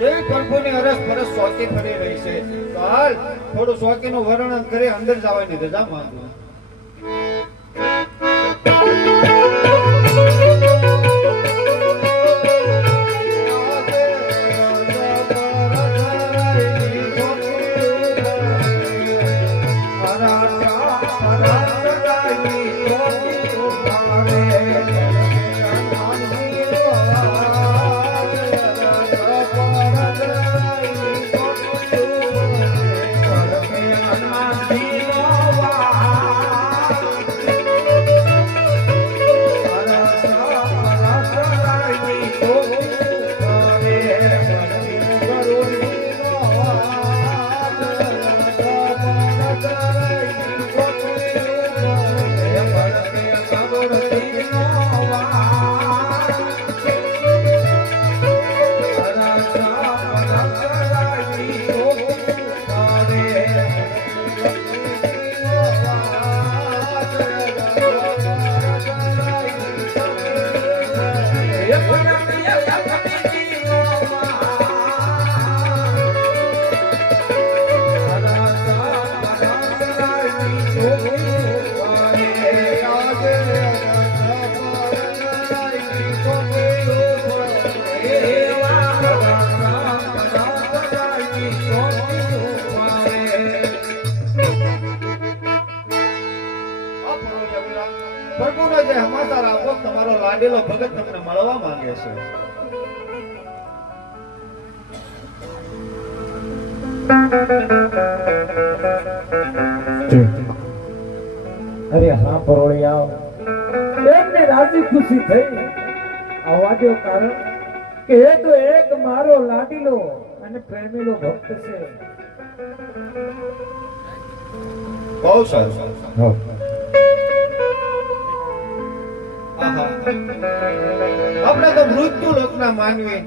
કેવી પ્રભુની અરસ પરસ શોકી ફરી રહી છે. હાલ થોડું શોકીનું વર્ણન કરી, અંદર જવાની રજા માંગુ. પ્રભુનો જે સમાચાર આપો તમારો લાડેલો ભગત તમને મળવા માંગે છે. અરે હા પરોળિયા. એમને રાજી ખુશી થઈ. અવાજો કારણ કે એ તો એક મારો લાડીલો અને પ્રેમીલો ભક્ત છે. બહુ સારું. હો. આપણે તો મૃત્યુ લોકના માનવી.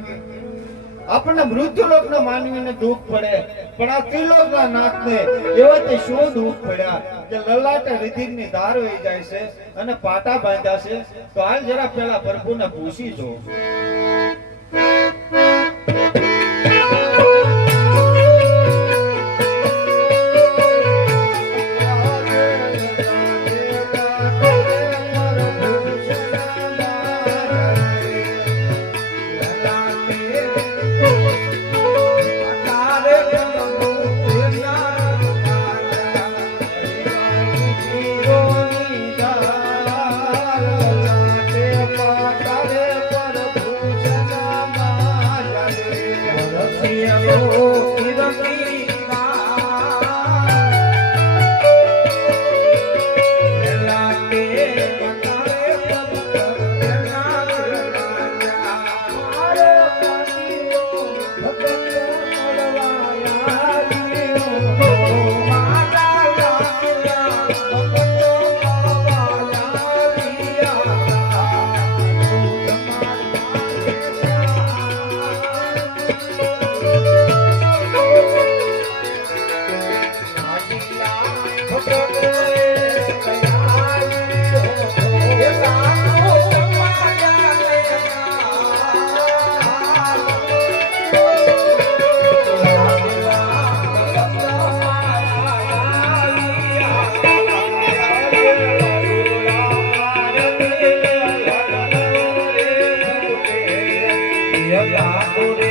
આપણને મૃત્યુ લોકના માનવીને દુઃખ પડે. પણ આ ત્રિલોકના નાથને એવા તે શું દુઃખ પડ્યા? કે લલાટે રિધિરની ધાર વહી જાય છે અને પાટા બાંધ્યા છે. તો હાલ જરા પેલા પ્રભુને પૂછી જો. করে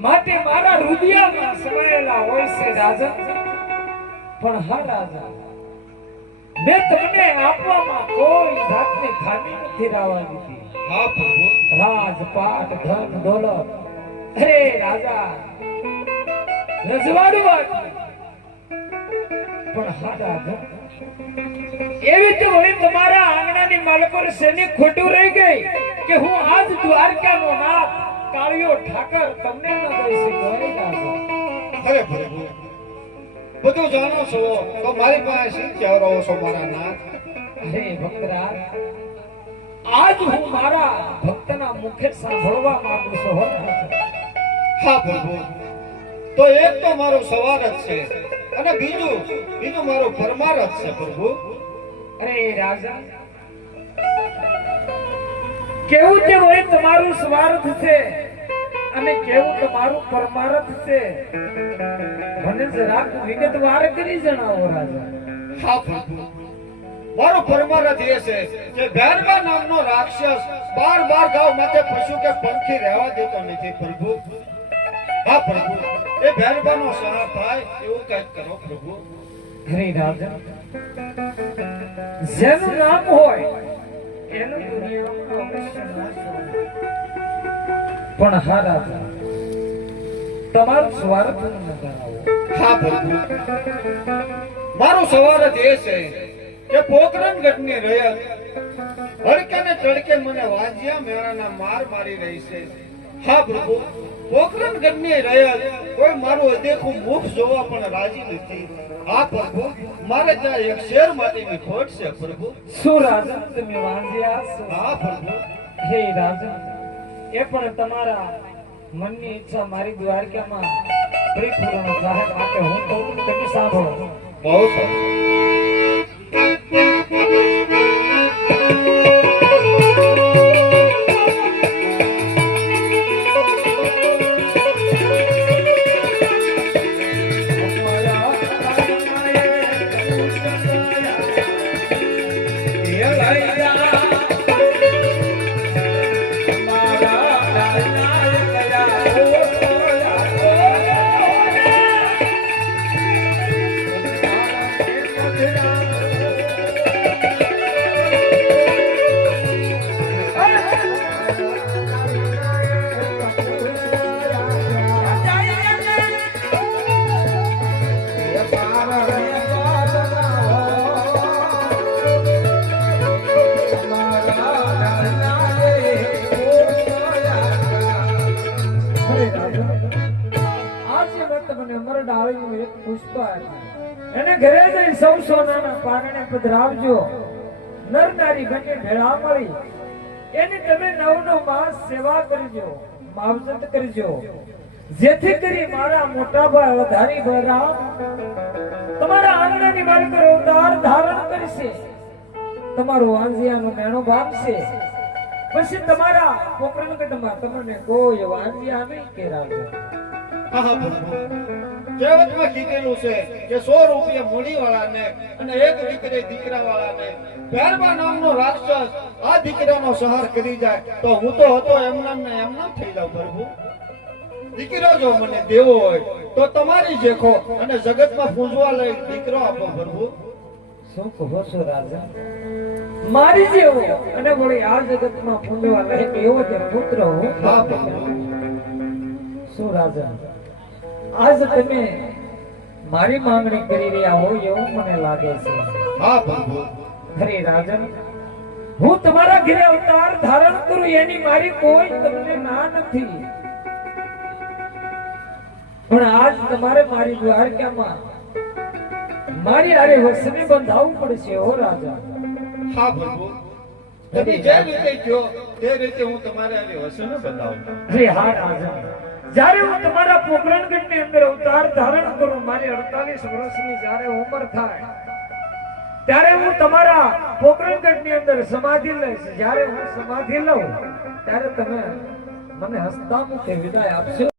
માટે મારા હૃદયમાં સમાયેલા હોય છે રાજા. પણ હા રાજા મેં તમને આપવામાં કોઈ જાતની ખામી નથી રાવા દીધી હા પ્રભુ. રાજપાટ ધન દોલત. અરે રાજા રજવાડું. પણ હા રાજા એવી તો વળી તમારા આંગણાની માલકો શેની ખોટું રહી ગઈ કે હું આજ દ્વારકાનો નાથ કાળિયો ઠાકર તમને ન હે રાજા અરે પ્રભુ બધું જાણો છો તો મારી પાસે શું કહેવા રહો છો મારા નાથ? અરે ભક્તરાજ આજ હું મારા ભક્તના મુખે સાંભળવા માંગુ છું હો હા પ્રભુ તો એક તો મારો સવાર જ છે અને બીજું બીજું મારો ફરમાર જ છે પ્રભુ. અરે રાજા કેવું તે હોય તમારું સ્વાર્થ છે અને કેવું તમારું પરમાર્થ છે? મને જરાક વિગતવાર કરી જણાવો રાજા. હા પ્રભુ મારો પરમાર્થ એ છે કે ભેરવા નામનો રાક્ષસ બાર બાર ગાવ માથે પશુ કે પંખી રહેવા દેતો નથી પ્રભુ. હા પ્રભુ. એ ભેરવાનો સહાય થાય એવું કંઈક કરો પ્રભુ. અરે રાજા જેનું નામ હોય પણ હા રાજા તમારું સ્વાર્થ મારો સવાલ જ એ છે કે પોકરણગઢની રયત હડકે ને તડકે મને વાજ્યા મેળાના માર મારી રહી છે. હા પ્રભુ પોકરણગઢની રહ્યા. કોઈ મારું અદેખું મુખ જોવા પણ રાજી નથી. આ પ્રભુ મારે ત્યાં એક શેર માટેની ખોટ છે પ્રભુ. શું રાજન તમે વાંધ્યા હા પ્રભુ. હે રાજન એ પણ તમારા મનની ઈચ્છા મારી દ્વારકામાં પરિપૂર્ણ જાહેર માટે હું કહું તમે સાંભળો. બહુ સરસ. સૌ સોનાના પારણે પધરાવજો. નર નારી ભેળા મળી. એની તમે નવ નવ માસ સેવા કરજો, માવજત કરજો. જેથી કરી મારા મોટા ભાઈ વધારી બલરામ તમારા આંગણાની બાળકો અવતાર ધારણ કરશે. તમારું વાંઝિયાનો મેણો ભાગશે પછી તમારા પોકરણગઢમાં તમને કોઈ વાંઝિયા નહીં કેરાવશે કહેવતમાં કીધેલું છે કે સો રૂપિયા મૂડી વાળાને અને એક દીકરે દીકરા વાળાને ભેરવા નામનો રાક્ષસ આ દીકરાનો સહાર કરી જાય તો હું તો હતો એમના ને એમના થઈ જાઉં પ્રભુ. દીકરો જો મને દેવો હોય તો તમારી જેખો અને જગતમાં પૂંજવા લઈ દીકરો આપો પ્રભુ. શું કહો છો રાજા? મારી જેવો અને વળી આ જગતમાં પૂંજવા લઈ એવો જે પુત્ર હું. હા પ્રભુ શું રાજા? આજ તમે મારી માંગણી કરી રહ્યા હો એવું મને લાગે છે. હા પ્રભુ. અરે રાજન હું તમારા ઘરે અવતાર ધારણ કરું એની મારી કોઈ તમને ના નથી. પણ આજ તમારે મારી દ્વારકામાં મારી આરે વસને બંધાવવું પડશે હો રાજા હા પ્રભુ. તમે જે રીતે કહો તે રીતે હું તમારે આરે વસને બંધાવું. અરે હા રાજા જ્યારે હું તમારા પોકરણગઢની અંદર અવતાર ધારણ કરું, મારી 48 વર્ષની જ્યારે ઉંમર થાય, ત્યારે હું તમારા પોકરણગઢની અંદર સમાધિ લઈશ. જ્યારે હું સમાધિ લઉં, ત્યારે તમે મને હસતા મુખે વિદાય આપશો.